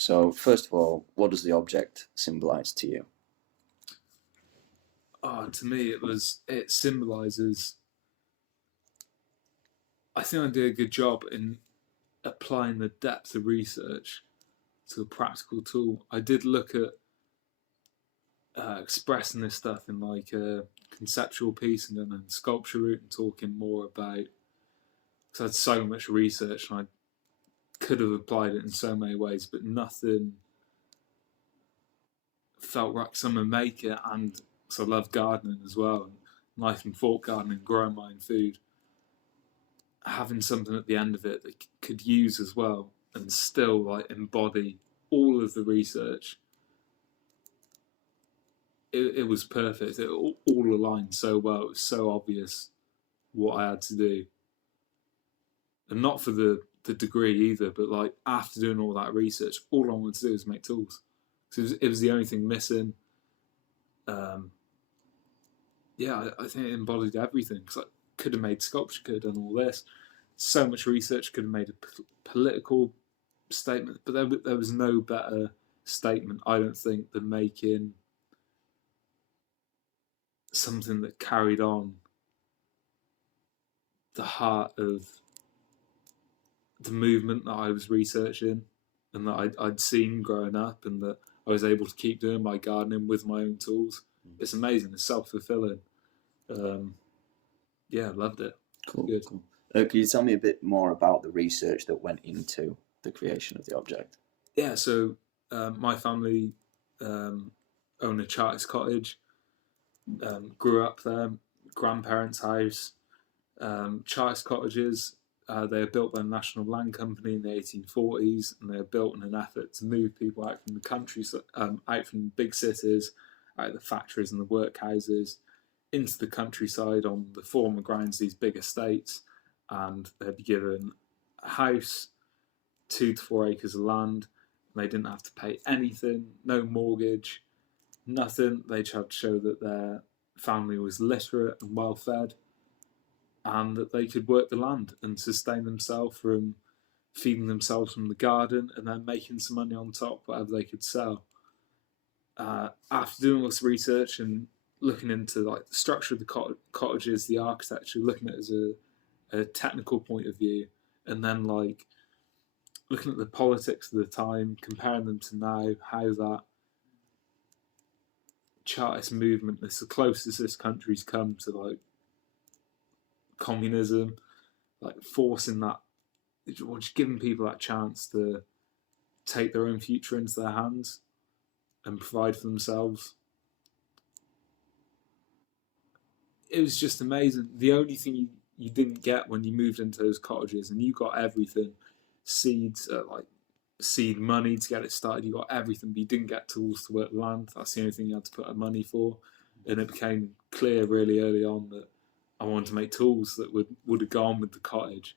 So first of all, what does the object symbolize to you? To me, it symbolises. I think I did a good job in applying the depth of research to a practical tool. I did look at expressing this stuff in like a conceptual piece and then a sculpture route and talking more about. Because I had so much research and I could have applied it in so many ways, but nothing felt right. Because I'm a maker and so I love gardening as well, and knife and fork gardening, growing my own food. Having something at the end of it that could use as well and still like embody all of the research. It was perfect. It all aligned so well. It was so obvious what I had to do, and not for the degree either. But like after doing all that research, all I wanted to do was make tools. So it was the only thing missing. Yeah, I think it embodied everything. Because I could have made sculpture, could have done all this. So much research, could have made a political statement, but there was no better statement, I don't think, than making something that carried on the heart of the movement that I was researching and that I'd seen growing up and that I was able to keep doing by gardening with my own tools. It's amazing. It's self-fulfilling. Yeah, I loved it. Cool. Good. Cool. Can you tell me a bit more about the research that went into the creation of the object? Yeah, so my family own a Chartist cottage. Grew up there, grandparents' house. Chartist cottages, they were built by the National Land Company in the 1840s, and they were built in an effort to move people out from the country, out from big cities, out of the factories and the workhouses, into the countryside on the former grounds of these big estates, and they'd be given a house, 2 to 4 acres of land. And they didn't have to pay anything, no mortgage, nothing. They just had to show that their family was literate and well fed, and that they could work the land and sustain themselves from feeding themselves from the garden and then making some money on top, whatever they could sell. After doing all this research and looking into like the structure of the cottages, the architecture, looking at it as a technical point of view, and then like looking at the politics of the time, comparing them to now, how that Chartist movement is the closest this country's come to like communism, like forcing that, or just giving people that chance to take their own future into their hands and provide for themselves. It was just amazing. The only thing you didn't get when you moved into those cottages, and you got everything, seeds, like seed money to get it started, you got everything, but you didn't get tools to work the land. That's the only thing you had to put up money for. And it became clear really early on that I wanted to make tools that would have gone with the cottage.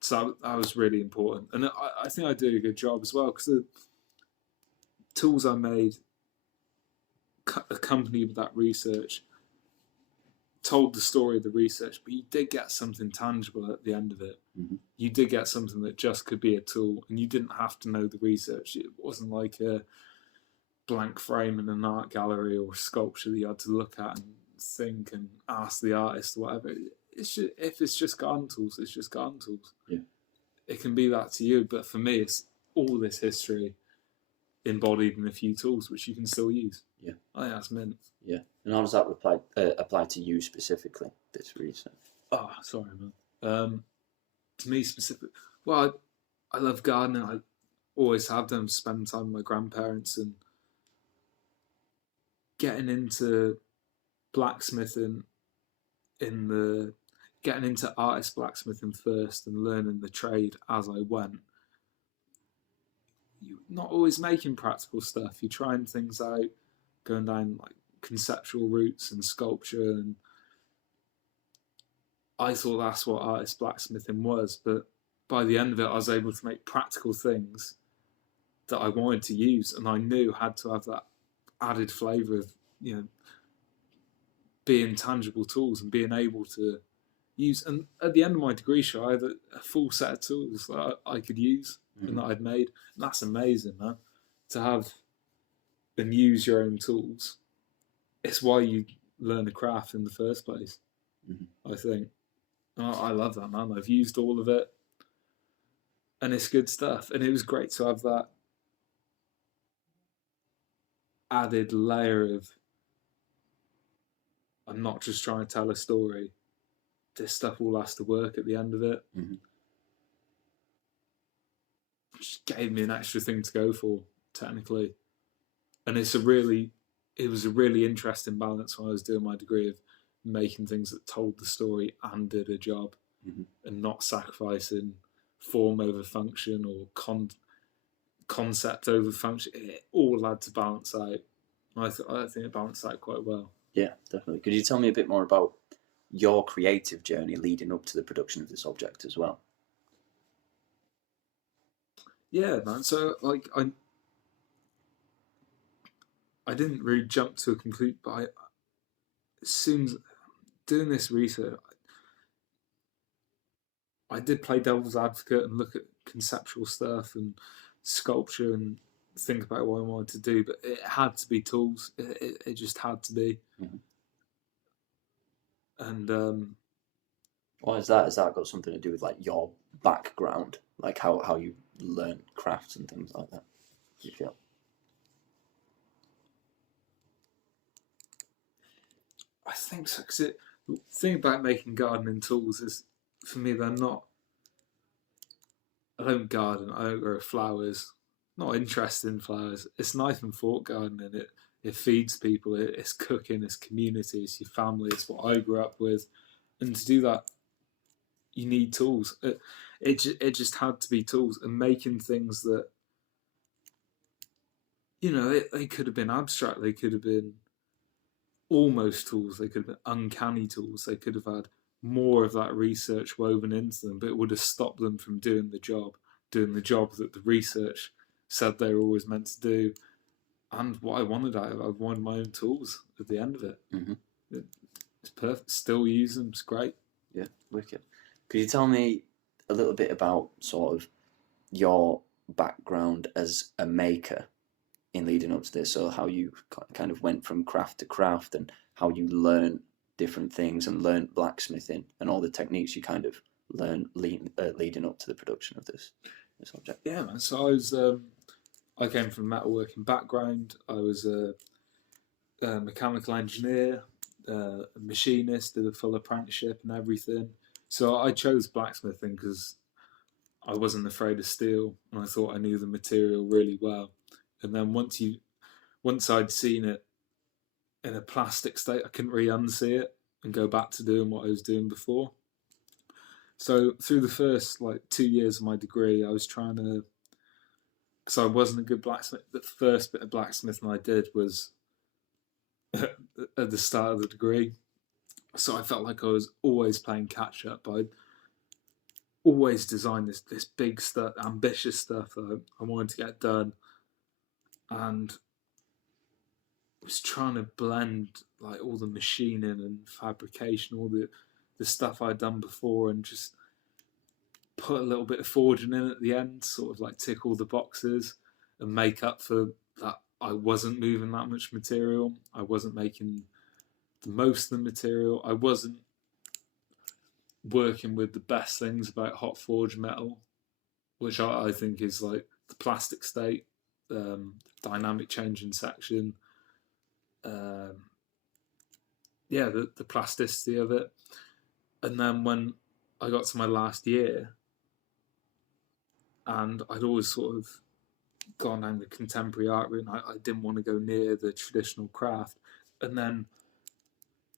So that was really important. And I think I did a good job as well, because the tools I made accompanied with that research told the story of the research, but you did get something tangible at the end of it. Mm-hmm. You did get something that just could be a tool, and you didn't have to know the research. It wasn't like a blank frame in an art gallery or a sculpture that you had to look at and think and ask the artist or whatever. It's just, if it's just garden tools, it's just garden tools. Yeah. It can be that to you, but for me, it's all this history embodied in a few tools which you can still use. Yeah, I think that's mint. Yeah, and how does that apply to you specifically? This research. Oh, sorry, man. To me specifically, well, I love gardening. I always have done. Spend time with my grandparents and getting into blacksmithing getting into artist blacksmithing first and learning the trade as I went. You're not always making practical stuff. You're trying things out, going down like conceptual routes and sculpture, and I thought that's what artist blacksmithing was. But by the end of it, I was able to make practical things that I wanted to use, and I knew had to have that added flavour of being tangible tools and being able to use. And at the end of my degree show, I had a full set of tools that I could use and that I'd made. And that's amazing, man. To have and use your own tools. It's why you learn a craft in the first place, I think. I love that, man. I've used all of it, and it's good stuff. And it was great to have that added layer of, I'm not just trying to tell a story. This stuff all has to work at the end of it. Just gave me an extra thing to go for, technically. And it was a really interesting balance when I was doing my degree of making things that told the story and did a job, and not sacrificing form over function or concept over function. It all had to balance out. I think it balanced out quite well. Yeah, definitely. Could you tell me a bit more about your creative journey leading up to the production of this object as well? Yeah, man. So like I didn't really jump to a conclusion, but as soon as doing this research, I did play devil's advocate and look at conceptual stuff and sculpture and think about what I wanted to do, but it had to be tools. It just had to be. And why is that? Has that got something to do with like your background, like how you learn crafts and things like that? Do you feel? I think so. Because the thing about making gardening tools is, for me, they're not. I don't garden. I don't grow flowers. Not interested in flowers. It's knife and fork gardening. It feeds people. It's cooking. It's community. It's your family. It's what I grew up with. And to do that, you need tools. It just had to be tools, and making things that, they could have been abstract. They could have been almost tools. They could have been uncanny tools. They could have had more of that research woven into them, but it would have stopped them from doing the job that the research said they were always meant to do. And what I wanted out of it, I wanted my own tools at the end of it. It's perfect. Still use them. It's great. Yeah, wicked. Could you tell me a little bit about sort of your background as a maker in leading up to this? So how you kind of went from craft to craft, and how you learn different things and learn blacksmithing and all the techniques you kind of learn leading up to the production of this object. Yeah, man. So I came from a metalworking background. I was a mechanical engineer, a machinist, did a full apprenticeship and everything. So I chose blacksmithing because I wasn't afraid of steel, and I thought I knew the material really well. And then once I'd seen it in a plastic state, I couldn't really unsee it and go back to doing what I was doing before. So through the first 2 years of my degree, I was trying to, because I wasn't a good blacksmith. The first bit of blacksmithing I did was at the start of the degree. So I felt like I was always playing catch up. I'd always designed this big stuff, ambitious stuff that I wanted to get done, and was trying to blend all the machining and fabrication, all the stuff I'd done before, and just put a little bit of forging in at the end, sort of tick all the boxes and make up for that. I wasn't moving that much material. I wasn't making the most of the material. I wasn't working with the best things about hot forged metal, which I think is the plastic state, dynamic changing section, the plasticity of it. And then when I got to my last year, and I'd always sort of gone down the contemporary art route, and I didn't want to go near the traditional craft. And then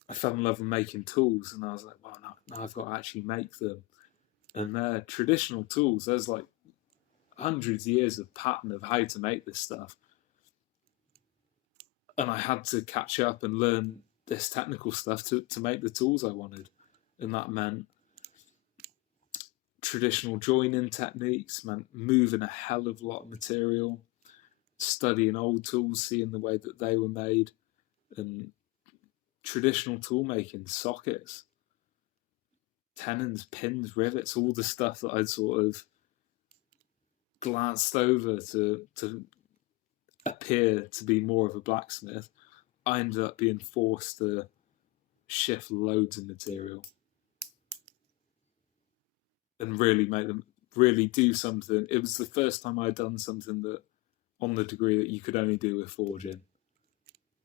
I fell in love with making tools, and I was like, well, now I've got to actually make them. And they're traditional tools. There's hundreds of years of pattern of how to make this stuff. And I had to catch up and learn this technical stuff to make the tools I wanted. And that meant traditional joining techniques, meant moving a hell of a lot of material, studying old tools, seeing the way that they were made, and traditional tool making, sockets. tenons, pins, rivets, all the stuff that I'd sort of glanced over to appear to be more of a blacksmith, I ended up being forced to shift loads of material and really make them really do something. It was the first time I'd done something that on the degree that you could only do with forging.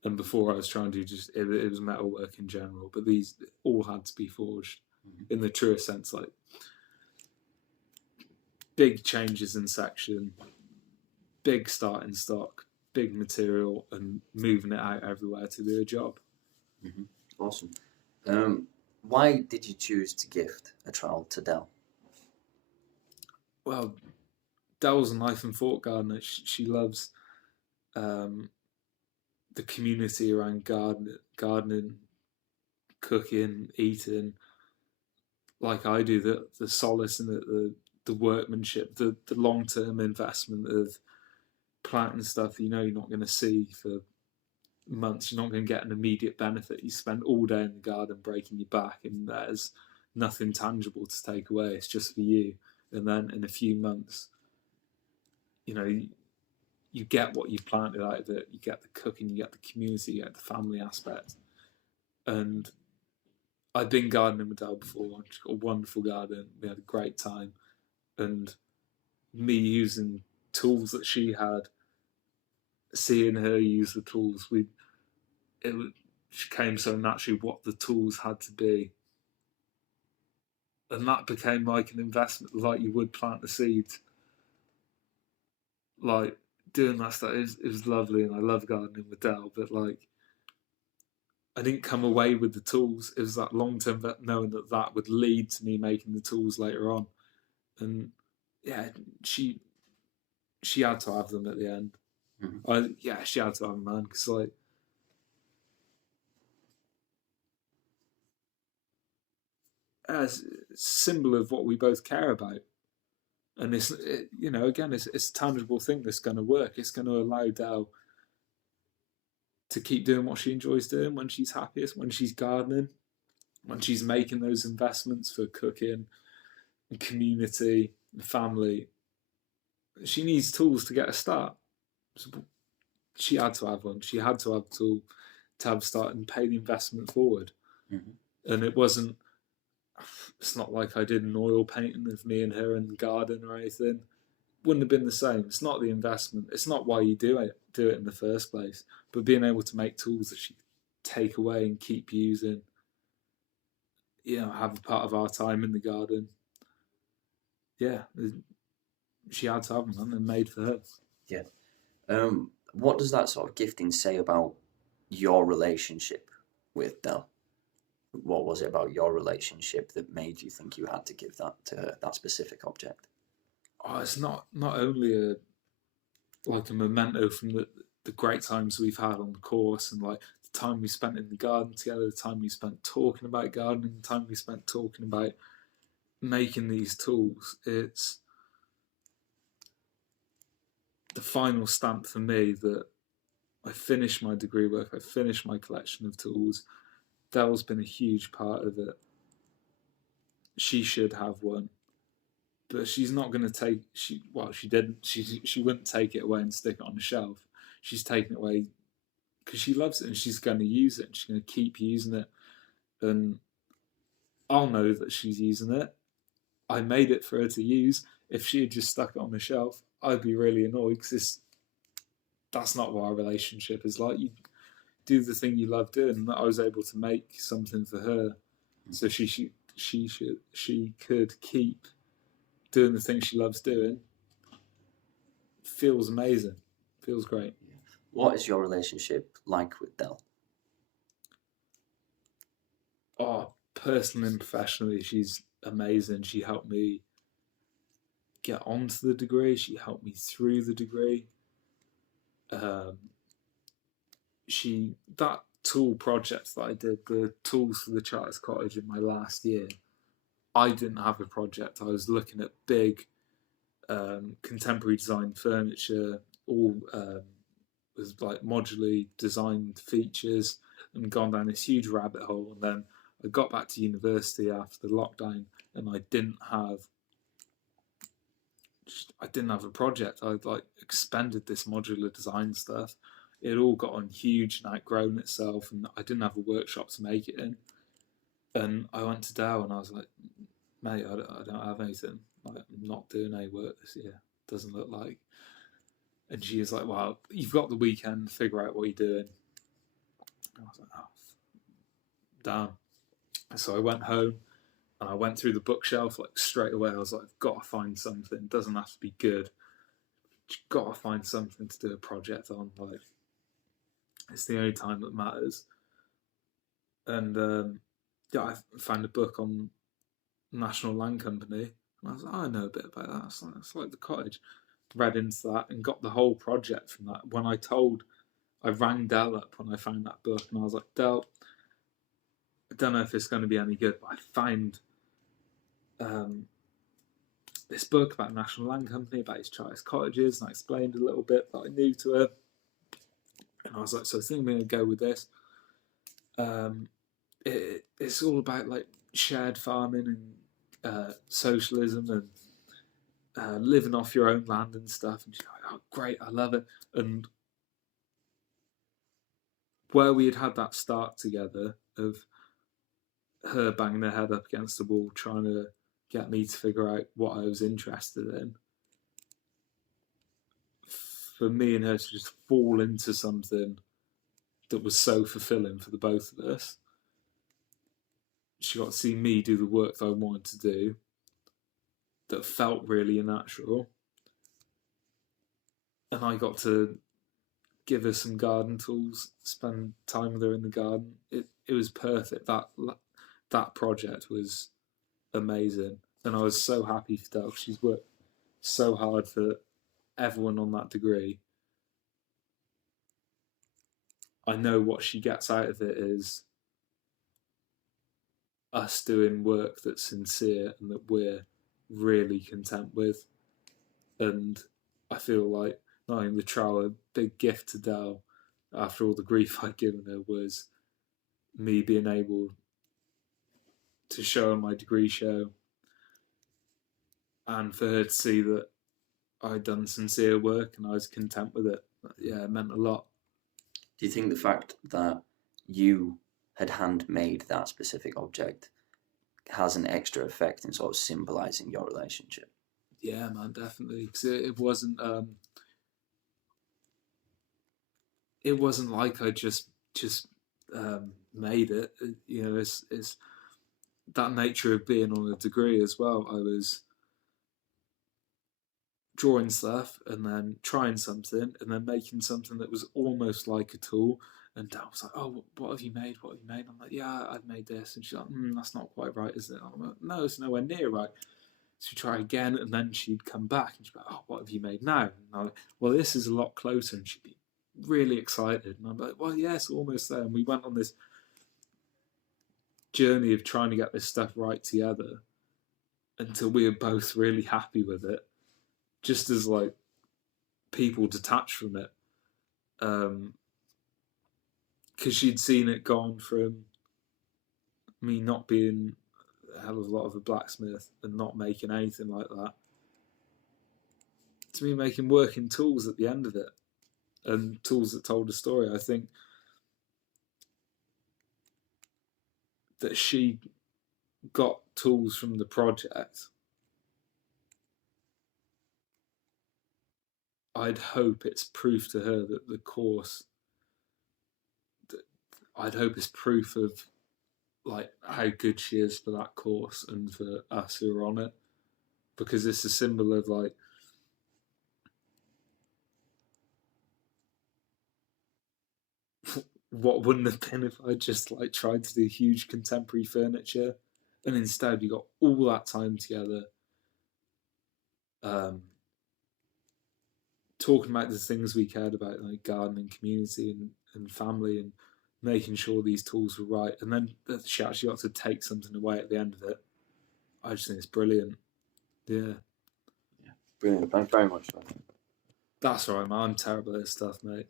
And before I was trying to just, it was metalwork in general, but these all had to be forged in the truest sense, like big changes in section, big starting stock, big material, and moving it out everywhere to do a job. Mm-hmm. Awesome. Why did you choose to gift a trowel to Del? Well, Del's a knife and fork gardener. She loves the community around gardening, cooking, eating, like I do. The solace and the workmanship, the long term investment of planting stuff you know you're not going to see for months. You're not going to get an immediate benefit. You spend all day in the garden breaking your back, and there's nothing tangible to take away. It's just for you. And then in a few months, you know, you get what you've planted out of it. You get the cooking, you get the community, you get the family aspect. And I've been gardening with Dad before. She's got a wonderful garden. We had a great time. And me using tools that she had, seeing her use the tools, it came so naturally what the tools had to be. And that became like an investment, like you would plant the seeds. Like doing that stuff, it was lovely, and I love gardening with Del. But like, I didn't come away with the tools. It was that long term knowing that would lead to me making the tools later on. And yeah, she had to have them at the end. Mm-hmm. She had to have them, man, because like, as a symbol of what we both care about. And again, it's a tangible thing that's going to work. It's going to allow Del to keep doing what she enjoys doing when she's happiest, when she's gardening, when she's making those investments for cooking and community and family. She needs tools to get a start. So she had to have one. She had to have a tool to have a start and pay the investment forward. Mm-hmm. And it's not like I did an oil painting of me and her in the garden or anything. Wouldn't have been the same. It's not the investment. It's not why you do it in the first place. But being able to make tools that she take away and keep using, have a part of our time in the garden. Yeah, she had to have them and made for her. Yeah. What does that sort of gifting say about your relationship with Del? What was it about your relationship that made you think you had to give that to her, that specific object? Oh, it's not only a memento from the great times we've had on the course, and like the time we spent in the garden together, the time we spent talking about gardening, the time we spent talking about making these tools. It's the final stamp for me that I finished my degree work, I finished my collection of tools. Del's been a huge part of it. She should have one, but she's not going to take. She didn't. She wouldn't take it away and stick it on the shelf. She's taking it away because she loves it, and she's going to use it. And she's going to keep using it, and I'll know that she's using it. I made it for her to use. If she had just stuck it on the shelf, I'd be really annoyed because that's not what our relationship is like. You do the thing you love doing, and I was able to make something for her, so she could keep doing the thing she loves doing. Feels amazing. Feels great. What is your relationship like with Del? Oh, personally and professionally, she's amazing. She helped me get onto the degree. She helped me through the degree. That tool project that I did, the tools for the Charters Cottage in my last year, I didn't have a project. I was looking at big contemporary design furniture, all was like modularly designed features, and gone down this huge rabbit hole. And then I got back to university after the lockdown, and I didn't have a project. I'd like expended this modular design stuff. It had all gotten huge and outgrown itself, and I didn't have a workshop to make it in. And I went to Dow, and I was like, mate, I don't have anything. Like, I'm not doing any work this year. Doesn't look like. And she was like, well, you've got the weekend to figure out what you're doing. And I was like, oh, damn. So I went home, and I went through the bookshelf like straight away. I was like, I've got to find something. It doesn't have to be good. You've got to find something to do a project on. Like, it's the only time that matters. And yeah, I found a book on National Land Company, and I was like, oh, I know a bit about that. It's like the cottage. Read into that and got the whole project from that. When I rang Del up when I found that book, and I was like, Del, I don't know if it's going to be any good, but I found this book about National Land Company, about his Chartist cottages, and I explained a little bit that I knew to her. And I was like, so I think I'm going to go with this. It's all about like shared farming and socialism and living off your own land and stuff. And she's like, oh, great, I love it. And where we had that start together of her banging her head up against the wall, trying to get me to figure out what I was interested in, for me and her to just fall into something that was so fulfilling for the both of us. She got to see me do the work that I wanted to do that felt really natural. And I got to give her some garden tools, spend time with her in the garden. It was perfect. That project was amazing. And I was so happy for Del. She's worked so hard for everyone on that degree. I know what she gets out of it is us doing work that's sincere and that we're really content with. And I feel like not only the Trowel, a big gift to Del after all the grief I'd given her was me being able to show her my degree show, and for her to see that I'd done sincere work and I was content with it. Yeah, it meant a lot. Do you think the fact that you had handmade that specific object has an extra effect in sort of symbolising your relationship? Yeah, man, definitely. Because it wasn't like I just made it. You know, it's that nature of being on a degree as well. I was drawing stuff and then trying something and then making something that was almost like a tool. And Dad was like, oh, what have you made? What have you made? I'm like, yeah, I've made this. And she's like, that's not quite right, is it? I'm like, no, it's nowhere near right. So we try again, and then she'd come back and she'd be like, oh, what have you made now? And I'm like, well, this is a lot closer. And she'd be really excited. And I'm like, well, yes, almost there. And we went on this journey of trying to get this stuff right together until we were both really happy with it, just as like people detached from it. Because she'd seen it gone from me not being a hell of a lot of a blacksmith and not making anything like that to me making working tools at the end of it, and tools that told a story. I think that she got tools from the project. I'd hope it's proof to her that the course, I'd hope it's proof of like how good she is for that course and for us who are on it, because it's a symbol of like what wouldn't have been if I just like tried to do huge contemporary furniture, and instead you got all that time together, talking about the things we cared about, like gardening, community, and family, and making sure these tools were right. And then she actually got to take something away at the end of it. I just think it's brilliant. Yeah. Brilliant. Thanks very much. That's all right, man. I'm terrible at this stuff, mate.